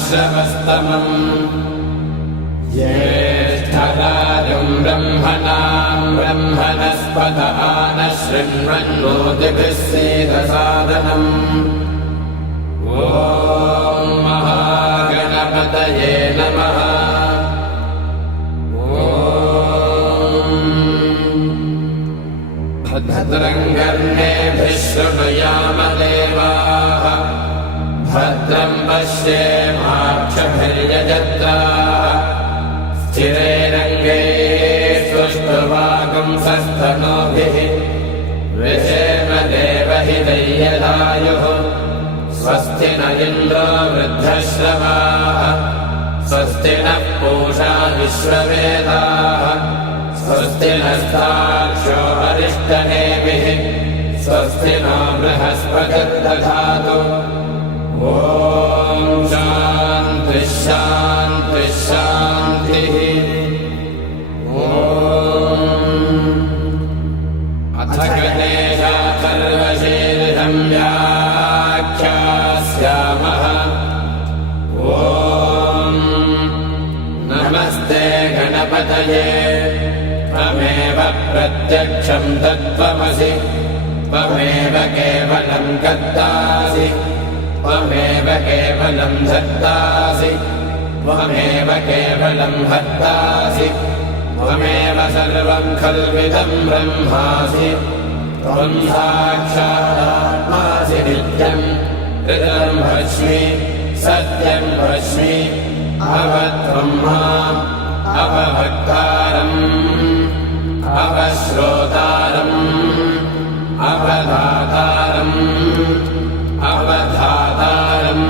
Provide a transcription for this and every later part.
श्रवस्तमम् ज्येष्ठराजम् ब्रह्मणाम् ब्रह्मणस्पत नः शृण्वन्नोतिभिः सीदसादनम् ॐ महागणपतये नमः। भद्रं कर्णेभिः शृणुयाम देवाः भद्रं पश्येमाक्षभिर्यजत्राः स्थिरैरङ्गैस्तुष्ट्वागुंसस्तनूभिः विषेम देवहितैर्यदायुः स्वस्ति न इन्द्रो वृद्धश्रवाः स्वस्ति नः पूषा विश्ववेदाः स्वस्ति नस्तार्क्ष्यो अरिष्टनेमिः स्वस्ति नो बृहस्पतिर्दधातु। ॐ शान्तिः शान्तिः शान्तिः। अथ गणेशाथर्वशीर्षं व्याख्यास्यामः। ॐ नमस्ते गणपतये त्वमेव प्रत्यक्षं तत्त्वमसि त्वमेव केवलं कर्तासि त्वमेव केवलं धर्तासि त्वमेव केवलं हर्तासि त्वमेव सर्वं खल्विदं ब्रह्मासि त्वं साक्षादात्मासि नित्यं ऋतं भस्मि सत्यं भस्मि अवत्वं माम् अवभक्तारम् अवश्रोतारम् अवधातारम् अवधातारम्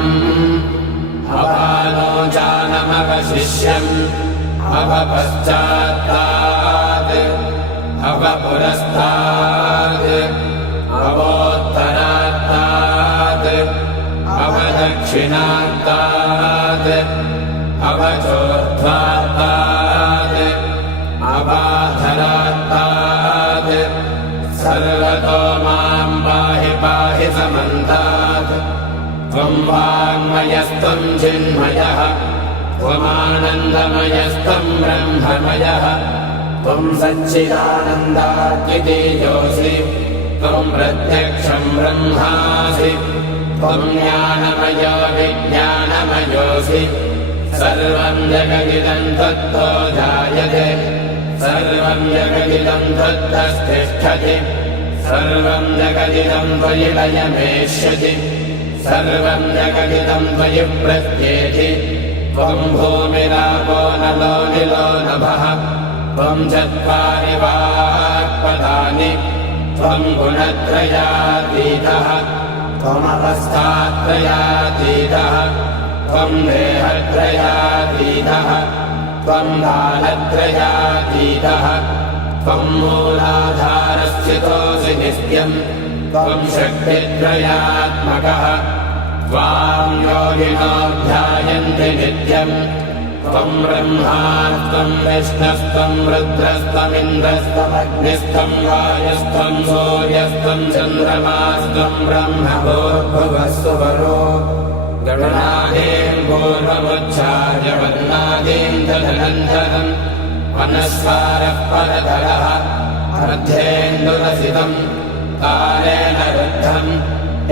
अवालोचानमवशिष्यम् अवपश्चात्तात् अवपुरस्तात् अवोत्तरात्तात् अवदक्षिणात्तात् अवचोर्ध्वात्तात् अवाधरात्तात् सर्वतो मां पाहि पाहि समन्तात्। त्वं वाङ्मयस्त्वं चिन्मयः त्वमानन्दमयस्त्वं ब्रह्ममयः त्वं सच्चिदानन्दाद्वितीयोऽसि त्वं प्रत्यक्षं ब्रह्मासि त्वं ज्ञानमयो विज्ञानमयोऽसि सर्वं जगदिदं त्वत्तो जायते सर्वं जगदिदं त्वत्तस्तिष्ठति सर्वं जगदिदं त्वयि लयमेष्यति सर्वं जगदिदं त्वयि प्रत्येति त्वं भूमिरापो नलो निलो नभः त्वं चत्वारि वाक्पदानि त्वं गुणत्रयातीतः त्वमवस्थात्रयातीतः त्वं देहत्रयातीतः त्वं कालत्रयातीतः त्वं मूलाधारस्थितोऽसि नित्यं त्वं शक्तित्रयात्मकः त्वां योगिनो ध्यायन्ति नित्यं त्वं ब्रह्मा त्वं विष्णुस्त्वं रुद्रस्त्वमिन्द्रस्त्वमग्निस्त्वं वायुस्त्वं सूर्यस्त्वं चन्द्रमास्त्वं ब्रह्म भूर्भुवस्सु वरो गणादीं पूर्वमुच्चार्य वन्नादीं तदनन्तरम् मनस्वारः परतरः अर्धेन्दुरसितं कालेन रुद्धम्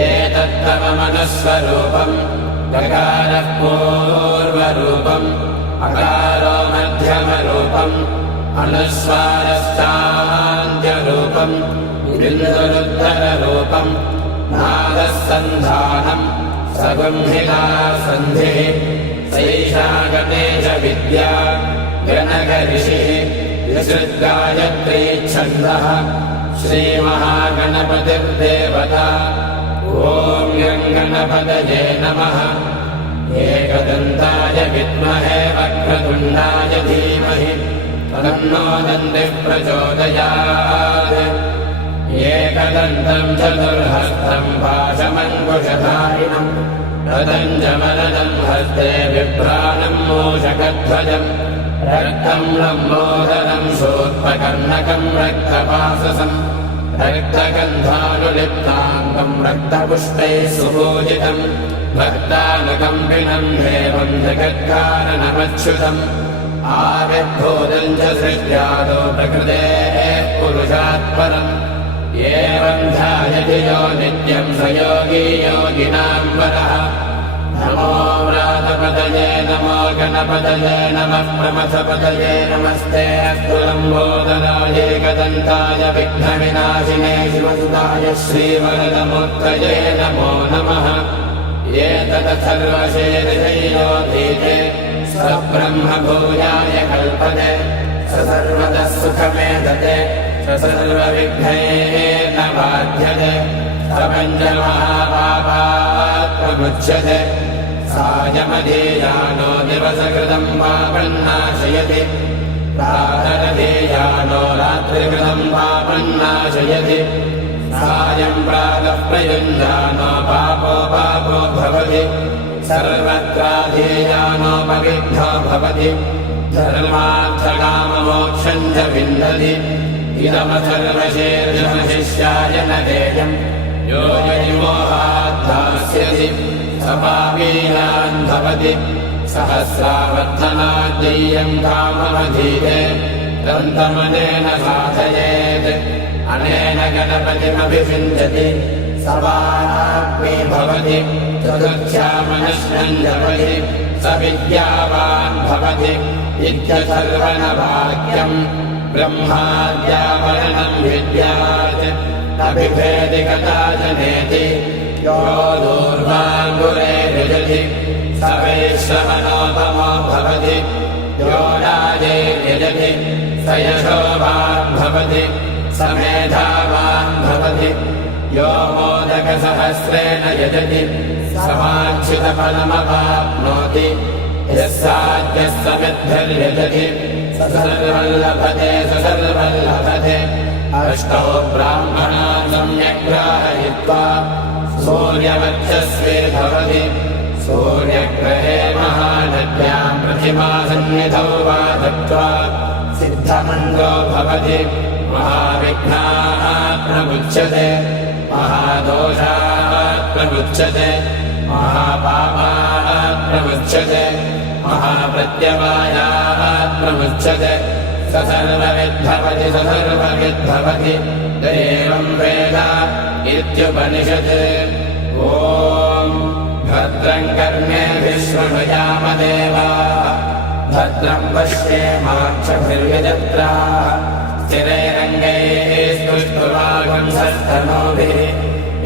एतत्तव मनस्वरूपम् गकारः पूर्वरूपम् अकारो मध्यमरूपम् अनुस्वारश्चान्त्यरूपम् बिन्दुरुत्तररूपम् नादः सन्धानम् सगुंहिता सन्धिः सैषा गणेशविद्या गणकऋषिः विसृज्गायत्री छन्दः श्रीमहागणपतिर्देवता ॐ गं गणपतये नमः। एकदन्ताय विद्महे वक्रतुण्डाय धीमहि तन्नो दन्तिः प्रचोदयात्। एकदन्तं चतुर्हस्तं पाशमङ्कुशधारिणम् रदञ्जमरदं हस्ते बिभ्राणं मूषकध्वजं रक्तं लम्बोदरं शूर्पकर्णकं रक्तपाशसं रक्तगन्धानुलिप्ताङ्गं रक्तपुष्पैः सुपूजितम् भक्तानुकम्पिनम् देवम् जगत्कारणमच्युतम् आविर्भूतम् च सृष्ट्यादो प्रकृतेः पुरुषात् परम् एवम् ध्यायति यो नित्यम् स योगी योगिनाम् वरः नमो व्रातपतये नमो गणपतये नमः प्रमथपतये नमस्ते अस्तु लम्बोदराय एकदन्ताय विघ्नविनाशिने शिवसुताय श्रीवरदमूर्तये नमो नमः एतदथर्वशीर्षयोधीते स ब्रह्मभूयाय कल्पते स सर्वतः सुखमेधते स सर्वविघ्नैर्न बाध्यते स पञ्चमहापापात् प्रमुच्यते सायमधीयानो दिवसकृतम् पापन्नाशयति प्रातरधीयानो रात्रिकृतम् पापन्नाशयति सायम् प्रातः प्रयुञ्जानो पापो पापो भवति सर्वत्राधीयानोपविद्धो भवति धर्मार्थकाममोक्षम् च विन्दति इदमथर्वशीर्षमशिष्याय न देयम् यो यदिमोहात् दास्यति स पापीयान् भवति सहस्रावर्धनाद्येयम् काममधीते दन्तमनेन साधयेत् अनेन गणपतिमभिषिञ्चति स वाग्मी भवति चतुर्थ्यामनश्नम् जपति स विद्यावान् भवति इत्यथर्वणवाक्यम् ब्रह्माद्यावरणम् विद्यात् अभिभेति कथा जनेति यो दूर्वाङ्गुरे युजति स वैश्रवणोपमो भवति यो राजे यजति स यशोवान् भवति स मेधावान् भवति यो मोदकसहस्रेण यजति समाच्युतफलमवाप्नोति यः साध्यः समिद्भिर्यजति स सर्वम् लभते स सर्वम् लभते अष्टौ ब्राह्मणान् सम्यक् ग्राहयित्वा सूर्यवर्चस्वी भवति सूर्यग्रहे महानद्याम् प्रतिमासन्निधौ वा दत्त्वा सिद्धमन्त्रो भवति महाविघ्नाः प्रमुच्यते महादोषात् प्रमुच्यते महापापाः प्रमुच्यते महाप्रत्यवायात् प्रमुच्यते स सर्वविद्भवति स सर्वविद्भवति एवम् वेद इत्युपनिषत् ॐ भद्रम् कर्णेभिः शृणुयामदेवाः भद्रम् पश्येमाक्षभिर्यजत्राः स्थिरैरङ्गैः स्तुष्ट्वागुंसस्तनूभिः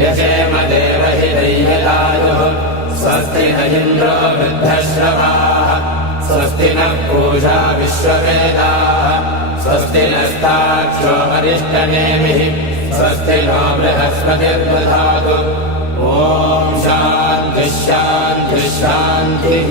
यशेम देवहिदैर्यदायुः स्वस्ति न इन्द्रो वृद्धश्रवाः स्वस्ति नः पूषा विश्ववेदाः स्वस्ति नस्ताक्षो वरिष्ठनेमिः स्वस्ति नो बृहस्पतिर्दधातु ॐ शान्तिः शान्तिः शान्तिः।